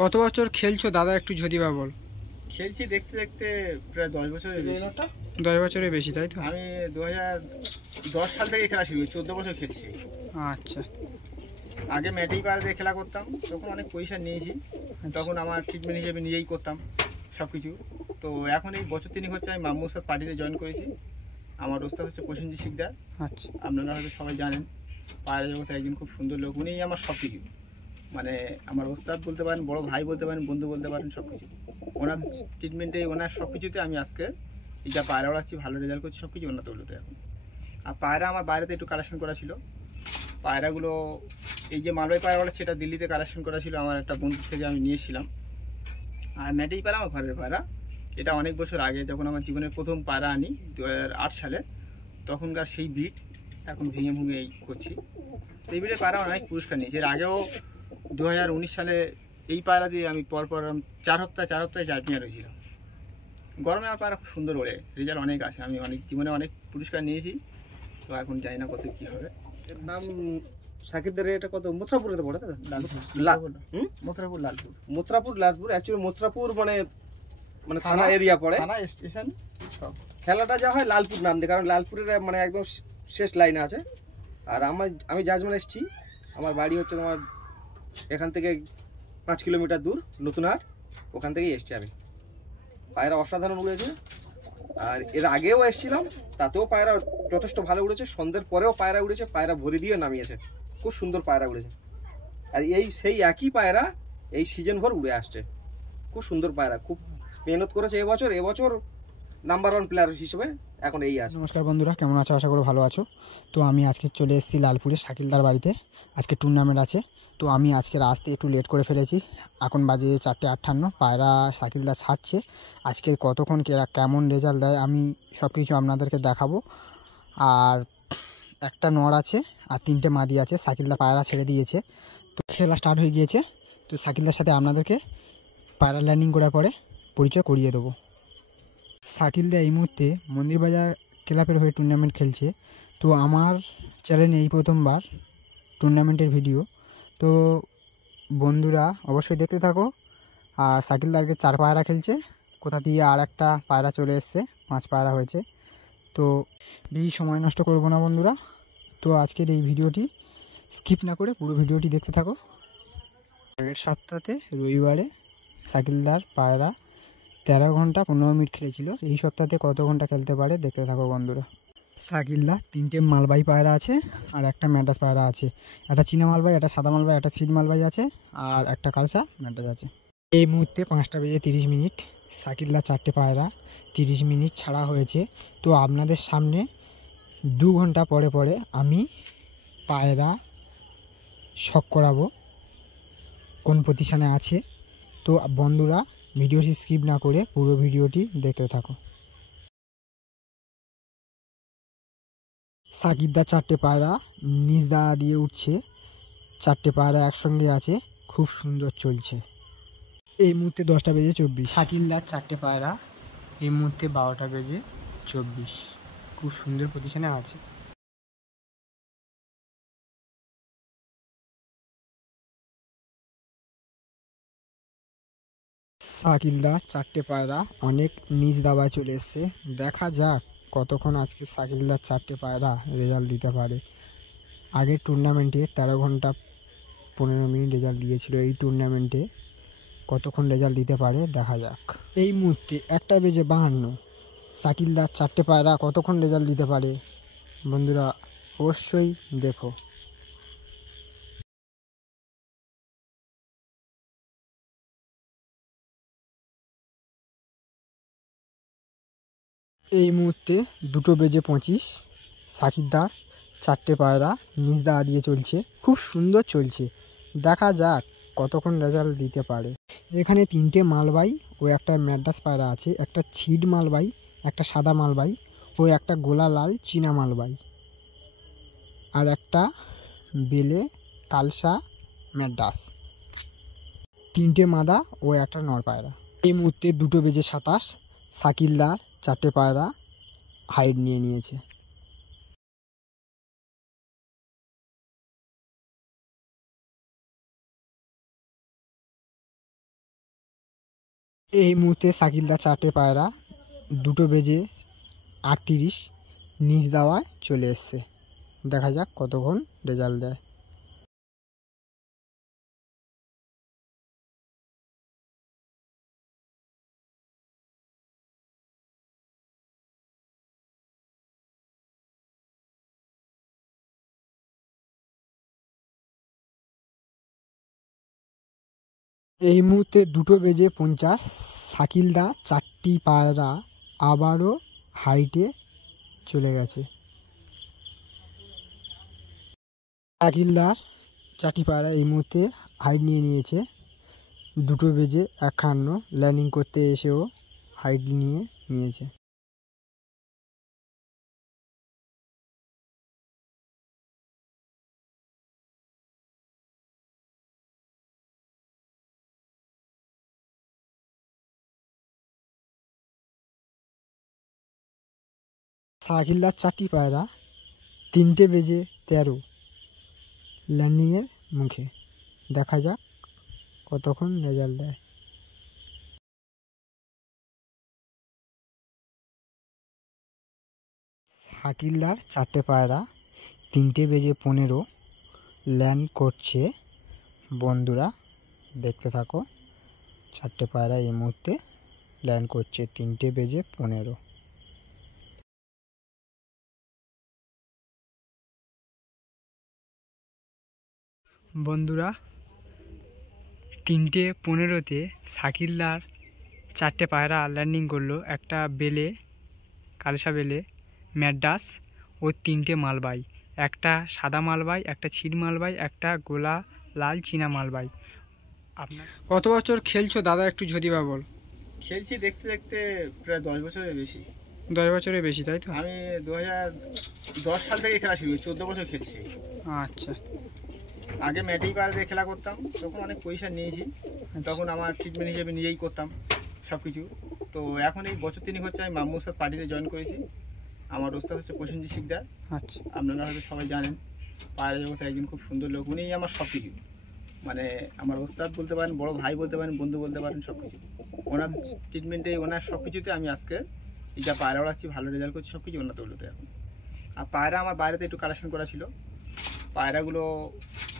কত বছর খেলছো দাদা, একটু যদি বা বল। খেলছি দেখতে দেখতে প্রায় 10 বছরের বেশি। 10 বছরের বেশি, তাই তো? আমি 2010 সাল থেকে খেলা শুরু করি, 14 বছর খেলছি। আচ্ছা। আগে ম্যাটেই পাড়া দিয়ে খেলা করতাম, তখন অনেক পয়সা নিয়েছি, তখন আমার ট্রিটমেন্ট হিসেবে নিজেই করতাম সব কিছু। তো এখন এই বছর 3 হচ্ছে আমি মামুর সাথে পার্টিতে জয়েন করেছি। আমার ওস্তাদ হচ্ছে প্রসেনজিৎ শিকদার। আচ্ছা। আপনারা হয়তো সবাই জানেন, পায়রা জগতে একজন খুব সুন্দর লোক, উনিই আমার সব কিছু। মানে আমার ওস্তাদ বলতে পারেন, বড় ভাই বলতে পারেন, বন্ধু বলতে পারেন, সব কিছু। ওনার ট্রিটমেন্টে, ওনার সব কিছুতে আমি আজকে এই যা পায়রা ওড়াচ্ছি, ভালো রেজাল্ট করছি, সব কিছু ওনার তৈলতে এখন। আর পায়রা আমার বাইরেতে একটু কালেকশন করা ছিল। পায়রাগুলো এই যে মালবাই পায়রা ওড়াচ্ছি, সেটা দিল্লিতে কালেকশন করা ছিল, আমার একটা বন্ধুর থেকে আমি নিয়ে এসেছিলাম। আর ম্যাটেই পায়রা আমার ঘরের পায়রা, এটা অনেক বছর আগে যখন আমার জীবনের প্রথম পায়রা আনি 2008 সালে, তখনকার সেই ব্রিড এখন ভেঙে ভেঙে এই করছি। এই ব্রিডের পায়রা অনেক পুরস্কার নিয়েছি। এর আগেও 2019 সালে এই পায়রা দিয়ে আমি পরপর 4 সপ্তাহে চারটিয়া রয়েছিলাম। গরমে আমার পায়রা খুব সুন্দর ওড়ে, রেজাল্ট অনেক আছে, আমি অনেক জীবনে অনেক পুরস্কার নিয়েছি। তো এখন জানি না কত কী হবে। এর নাম সাকিবদের, এটা কত মথুরাপুরে তো পড়ে, তাই মথুরাপুর লালপুর। মথুরাপুর লালপুর, অ্যাকচুয়ালি মথুরাপুর মানে থানা এরিয়া পড়ে, থানা স্টেশন সব। খেলাটা যা হয় লালপুর নাম দিয়ে, কারণ লালপুরের মানে একদম শেষ লাইনে আছে। আর আমি জাজমান এসেছি, আমার বাড়ি হচ্ছে তোমার এখান থেকে 5 কিলোমিটার দূর, নতুনহাট, ওখান থেকেই এসছি আমি। পায়রা অসাধারণ উড়েছে, আর এর আগেও এসেছিলাম, তাতেও পায়রা যথেষ্ট ভালো উড়েছে। সন্ধ্যের পরেও পায়রা উড়েছে, পায়রা ভরি দিয়ে নামিয়েছে, খুব সুন্দর পায়রা উড়েছে। আর সেই একই পায়রা এই সিজন ভর উড়ে আসছে, খুব সুন্দর পায়রা, খুব মেহনত করেছে এবছর নাম্বার 1 প্লেয়ার হিসেবে এখন এই আছে। নমস্কার বন্ধুরা, কেমন আছো? আশা করি ভালো আছো। তো আমি আজকে চলে এসেছি লালপুরে শাকিলদার বাড়িতে, আজকে টুর্নামেন্ট আছে। তো আমি আজকের আসতে একটু লেট করে ফেলেছি, এখন বাজে 4:58। পায়রা শাকিলদা ছাড়ছে, আজকের কতক্ষণ কেমন রেজাল্ট দেয় আমি সব কিছু আপনাদেরকে দেখাবো। আর একটা নর আছে আর 3টে মাদি আছে। শাকিলদা পায়রা ছেড়ে দিয়েছে, তো খেলা স্টার্ট হয়ে গিয়েছে। তো শাকিলদার সাথে আপনাদেরকে পায়রা ল্যান্ডিং করার পরে পরিচয় করিয়ে দেবো। শাকিলদা এই মুহূর্তে মন্দিরবাজার ক্লাবের হয়ে টুর্নামেন্ট খেলছে। তো আমার চ্যানেলে এই প্রথমবার টুর্নামেন্টের ভিডিও, তো বন্ধুরা অবশ্যই দেখতে থাকো। আর শাকিলদারকে 4 পায়রা খেলছে, কোথা দিয়ে আর একটা পায়রা চলে এসছে, 5 পায়রা হয়েছে। তো বেশি সময় নষ্ট করবো না বন্ধুরা, তো আজকের এই ভিডিওটি স্কিপ না করে পুরো ভিডিওটি দেখতে থাকো। আগের সপ্তাহে রবিবারে শাকিলদার পায়রা 13 ঘন্টা 15 মিনিট খেলেছিল। এই সপ্তাহে কত ঘন্টা খেলতে পারে দেখতে থাকো বন্ধুরা। শাকিলদা 3টে মালবাই পায়রা আছে আর একটা ম্যাড্রাস পায়রা আছে। একটা চীনা মালবাই, একটা সাদা মালবাই, একটা সিড মালবাই আছে, আর একটা কালসা ম্যাড্রাস আছে। এই মুহূর্তে 5:30 শাকিলদা 4টে পায়রা 30 মিনিট ছাড়া হয়েছে। তো আপনাদের সামনে 2 ঘন্টা পরে পরে আমি পায়রা শক করাবো কোন পজিশানে আছে। তো বন্ধুরা ভিডিওটি স্কিপ না করে পুরো ভিডিওটি দেখতে থাকো। শাকিলদা 4টে পায়রা নিচ দাঁড়া দিয়ে উঠছে, 4টে পায়রা একসঙ্গে আছে, খুব সুন্দর চলছে। এই মুহূর্তে 10:24। শাকিলদার 4টে পায়রা এই মুহূর্তে 12:24, খুব সুন্দর পজিশনে আছে। শাকিলদার 4টে পায়রা অনেক নিচ দাবায় চলে এসছে, দেখা যাক কতক্ষণ আজকে শাকিলদার 4টে পায়রা রেজাল্ট দিতে পারে। আগের টুর্নামেন্টে 13 ঘন্টা 15 মিনিট রেজাল্ট দিয়েছিল, এই টুর্নামেন্টে কতক্ষণ রেজাল্ট দিতে পারে দেখা যাক। এই মুহূর্তে 1:52, শাকিলদার 4টে পায়রা কতক্ষণ রেজাল্ট দিতে পারে বন্ধুরা অবশ্যই দেখো। এই মুহূর্তে 2:25, শাকিলদার 4টে পায়রা নিচ দাঁড়া দিয়ে চলছে, খুব সুন্দর চলছে, দেখা যাক কতক্ষণ রেজাল্ট দিতে পারে। এখানে 3টে মালবাই ও একটা ম্যাড্রাস পায়রা আছে, একটা ছিড মালবাই, একটা সাদা মালবাই ও একটা গোলা লাল চীনা মালবাই, আর একটা বেলে কালসা ম্যাড্রাস, 3টে মাদা ও একটা নর পায়রা। এই মুহূর্তে 2:27, শাকিলদার 4টে পায়রা হাইট নিয়ে নিয়েছে। এই মুহূর্তে শাকিলদা 4টে পায়রা 2টো বেজে 38 নিচ দাওয়ায় চলে এসছে। দেখা যাক কতক্ষণ রেজাল্ট দেয়। এই মুহূর্তে 2টো বেজে 50 শাকিলদা 4টি পায়রা আবারও হাইটে চলে গেছে। শাকিলদার 4টি পায়রা এই মুহূর্তে হাইট নিয়ে নিয়েছে। 2টো বেজে 51 ল্যান্ডিং করতে এসেও হাইট নিয়ে নিয়েছে। শাকিলদার 4টি পায়রা 3টে বেজে 13 ল্যান্ডিংয়ের মুখে। দেখা যাক কতক্ষণ রেজাল্ট দেয়। শাকিলদার 4টে পায়রা 3টে বেজে 15 ল্যান্ড করছে। বন্ধুরা দেখতে থাকো, 4টে পায়রা এই মুহূর্তে ল্যান্ড করছে 3টে বেজে 15। বন্ধুরা 3টে 15-তে শাকিলদার 4টে পায়রা ল্যান্ডিং করলো। একটা বেলে, কালসা বেলে, ম্যাডাস ও 3টে মালবাই, একটা সাদা মালবাই, একটা ছিট মালবাই, একটা গোলা লাল চীনা মালবাই। আপনার কত বছর খেলছো দাদা, একটু যদি বা বল। খেলছি দেখতে দেখতে প্রায় 10 বছরের বেশি। 10 বছরের বেশি, তাই তো? আমি 2010 সাল থেকে খেলা শুরু, 14 বছর খেলছি। আচ্ছা। আগে ম্যাটেই পাড়া দিয়ে খেলা করতাম, তখন অনেক পয়সা নিয়েছি, তখন আমার ট্রিটমেন্ট হিসেবে নিজেই করতাম সব কিছু। তো এখন এই বছর 3 হচ্ছে আমি মাম্মুর সাথে পার্টিতে জয়েন করেছি। আমার ওস্তাদ হচ্ছে প্রসেনজিৎ শিকদার। আচ্ছা। আপনারা হয়তো সবাই জানেন, পায়রা জগতে একজন খুব সুন্দর লোক। উনিই আমার সব কিছু, মানে আমার ওস্তাদ বলতে পারেন, বড় ভাই বলতে পারেন, বন্ধু বলতে পারেন, সব কিছু। ওনার ট্রিটমেন্টে, ওনার সব কিছুতে আমি আজকে এই যা পায়রা ওড়াচ্ছি, ভালো রেজাল্ট করছি, সব কিছু ওনার তৈলতে এখন। আর পায়রা আমার বাইরেতে একটু কালেকশন করা ছিল। পায়রাগুলো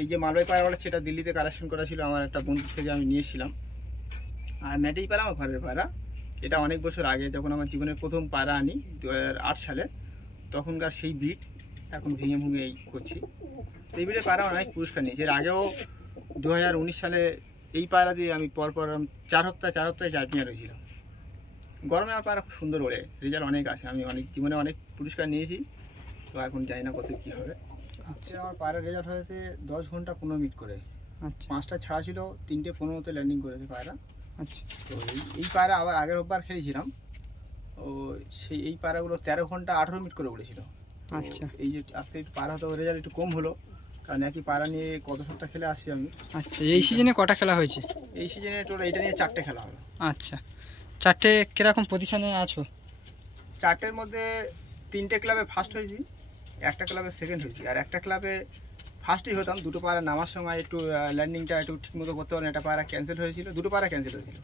এই যে মালবাই পায়রা ওড়াচ্ছি, সেটা দিল্লিতে কালেকশন করা ছিল, আমার একটা বন্ধু থেকে আমি নিয়ে এসেছিলাম। আর ম্যাটেই পায়রা আমার ঘরের পায়রা। এটা অনেক বছর আগে, যখন আমার জীবনের প্রথম পায়রা আনি 2008 সালে, তখনকার সেই ব্রিড এখন ভেঙে ভেঙে এই করছি। এই ব্রিডের পায়রা অনেক পুরস্কার নিয়েছি। এর আগেও 2019 সালে এই পায়রা দিয়ে আমি পরপর 4 সপ্তাহে 4 প্লেয়ার হয়েছিলাম। গরমে আমার পায়রা খুব সুন্দর ওড়ে, রেজাল্ট অনেক আছে। আমি অনেক জীবনে অনেক পুরস্কার নিয়েছি, তো এখন জানি না কত কী হবে। আজকে আমার পায়রার রেজাল্ট হয়েছে 10 ঘন্টা 15 মিনিট করে। আচ্ছা। 5টা ছাড়া ছিল, 3টে 15-তে ল্যান্ডিং করেছে পায়রা। আচ্ছা। তো এই পায়রা আবার আগের রোববার খেলেছিলাম, ও এই পায়রাগুলো 13 ঘন্টা 18 মিনিট করে উড়েছিল। আচ্ছা। এই যে আজকে একটু পায়রা হয়তো রেজাল্ট একটু কম হলো, কারণ একই পায়রা নিয়ে কত সপ্তাহ খেলে আসছি আমি। আচ্ছা। এই সিজনে কটা খেলা হয়েছে? এই সিজনে টোটাল এটা নিয়ে 4টে খেলা হলো। আচ্ছা। 4টে কিরকম পজিশনে আছো? 4টের মধ্যে 3টে ক্লাবে ফার্স্ট হয়েছি, একটা ক্লাবে সেকেন্ড হয়েছি, আর একটা ক্লাবে ফার্স্টই হতাম। 2টো পায়রা নামার সময় একটু ল্যান্ডিংটা একটু ঠিকমতো করতে পারেন, একটা পায়রা ক্যান্সেল হয়েছিল, 2টো পায়রা ক্যান্সেল হয়েছিল।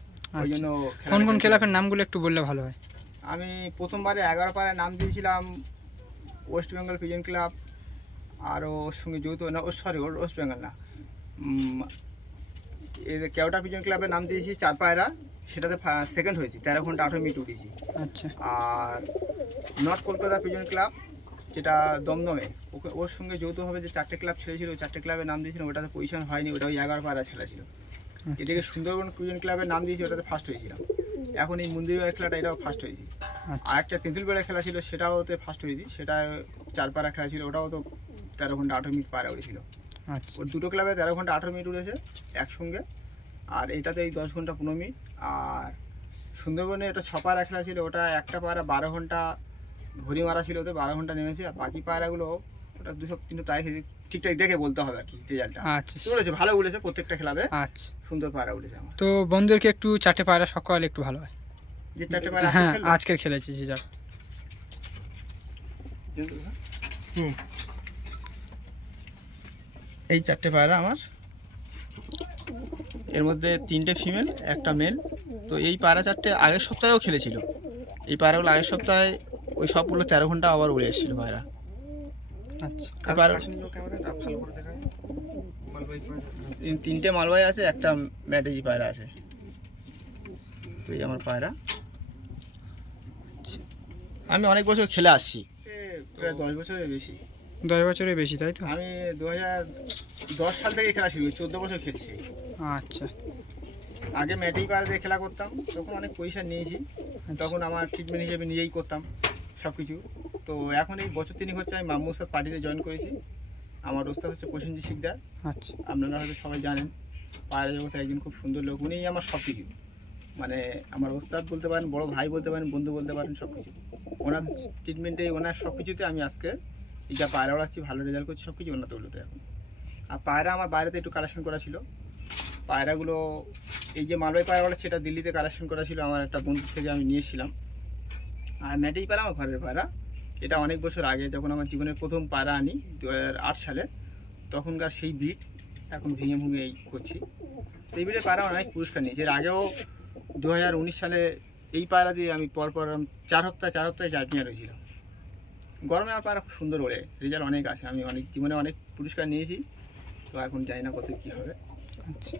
ওই জন্য কোন কোন ক্লাবের নামগুলো একটু বললে ভালো হয়। আমি প্রথমবারে 11 পায়রা নাম দিয়েছিলাম ওয়েস্ট বেঙ্গল পিজন ক্লাব, আর ওর সঙ্গে যৌথ না, ওয়েস্ট বেঙ্গল না, কেওটা পিজন ক্লাবের নাম দিয়েছি 4 পায়রা, সেটাতে সেকেন্ড হয়েছি, 13 ঘন্টা 18 মিনিট উঠেছি। আচ্ছা। আর নর্থ কলকাতা পিজন ক্লাব, যেটা দমদমে, ওর সঙ্গে যৌথভাবে যে 4টে ক্লাব ছেড়েছিল, ওই 4টে ক্লাবের নাম দিয়েছিল, ওটাতে পজিশন হয়নি, ওটা ওই 11 পায়রা ছেড়া ছিল। এদিকে সুন্দরবন পিজন ক্লাবের নাম দিয়েছি, ওটাতে ফার্স্ট হয়েছিলাম। এখন এই মন্দিরবেড়া খেলাটা, এটাও ফার্স্ট হয়েছি। আর একটা তেঁতুলবেড়া খেলা ছিল, সেটাওতে ফার্স্ট হয়েছি, সেটা 4 পায়রা খেলা ছিল, ওটাও তো 13 ঘন্টা 18 মিনিট পায়রা উড়েছিল। আচ্ছা। ওর 2টো ক্লাবে 13 ঘন্টা 18 মিনিট উড়েছে একসঙ্গে, আর এইটাতে এই 10 ঘন্টা 15 মিনিট। আর সুন্দরবনে ওটা 6 পায়রা খেলা ছিল, ওটা একটা পায়রা 12 ঘন্টা ঘড়ি মারা ছিল, ওতে 12 ঘন্টা নেমেছে। আর বাকি পায়রাগুলো ওটা 200-300 টাই ঠিকঠাক দেখে বলতে হবে আর কি রেজাল্টটা। আচ্ছা। উড়েছে, ভালো উড়েছে প্রত্যেকটা খেলাবে। আচ্ছা। সুন্দর পায়রা উড়েছে আমার। তো বন্ধুদেরকে একটু 4টে পায়রা সকালে একটু ভালো হয়, যে 4টে পায়রা হ্যাঁ আজকের খেলেছি যে যাক। এই 4টে পায়রা আমার, এর মধ্যে 3টে ফিমেল, একটা মেল। তো এই পায়রা চারটে আগের সপ্তাহেও খেলেছিল। এই পায়রাগুলো আগের সপ্তাহে ওই সবগুলো 13 ঘন্টা আবার উড়ে এসেছিলো পায়রা। আচ্ছা, এই পায়রা ক্যামেরাটা ভালো করে দেখায়। তিনটে মালবাই আছে, একটা ম্যাটেজি পায়রা আছে। তো এই আমার পায়রা, আমি অনেক বছর খেলে আসছি, প্রায় 10 বছরের বেশি। 10 বছরের বেশি, তাই তো? আমি 2010 সাল থেকে খেলা শুরু করি, 14 বছর খেলছি। আচ্ছা আগে ম্যাটেই পায়রা দিয়ে খেলা করতাম, তখন অনেক পয়সা নিয়েছি, তখন আমার ট্রিটমেন্ট হিসেবে নিজেই করতাম সব কিছু। তো এখন এই বছর 3 হচ্ছে আমি মাম্মু ওস্তাদ পার্টিতে জয়েন করেছি। আমার ওস্তাদ হচ্ছে প্রসেনজিৎ শিকদার, আচ্ছা আপনারা হয়তো সবাই জানেন। পায়রা জগতে একজন খুব সুন্দর লোক, উনিই আমার সব কিছু, মানে আমার ওস্তাদ বলতে পারেন, বড় ভাই বলতে পারেন, বন্ধু বলতে পারেন, সব কিছু। ওনার ট্রিটমেন্টে, ওনার সব কিছুতে আমি আজকে এই যা পায়রা ওড়াচ্ছি, ভালো রেজাল্ট করছি, সব কিছু ওনার দৌলতে এখন। আর পায়রা আমার বাইরেতে একটু কালেকশন করা ছিল। পায়রাগুলো এই যে মালবাই পায়রা ওড়াচ্ছি, সেটা দিল্লিতে কালেকশন করা ছিল, আমার একটা বন্ধু থেকে আমি নিয়ে এসেছিলাম। আর ম্যাটেই পায়রা আমার ঘরের পায়রা, এটা অনেক বছর আগে যখন আমার জীবনের প্রথম পায়রা আনি 2008 সালে, তখনকার সেই ব্রিড এখন ভেঙে ভেঙে এই করছি। এই ব্রিডের পায়রা অনেক পুরস্কার নিয়েছে। এর আগেও 2019 সালে এই পায়রা দিয়ে আমি পরপর 4 সপ্তাহে চ্যাম্পিয়ন হয়েছিলাম। গরমে আমার পায়রা খুব সুন্দর ওড়ে, রেজাল্ট অনেক আছে, আমি অনেক জীবনে অনেক পুরস্কার নিয়েছি। তো এখন জানি না কত কী হবে। আচ্ছা।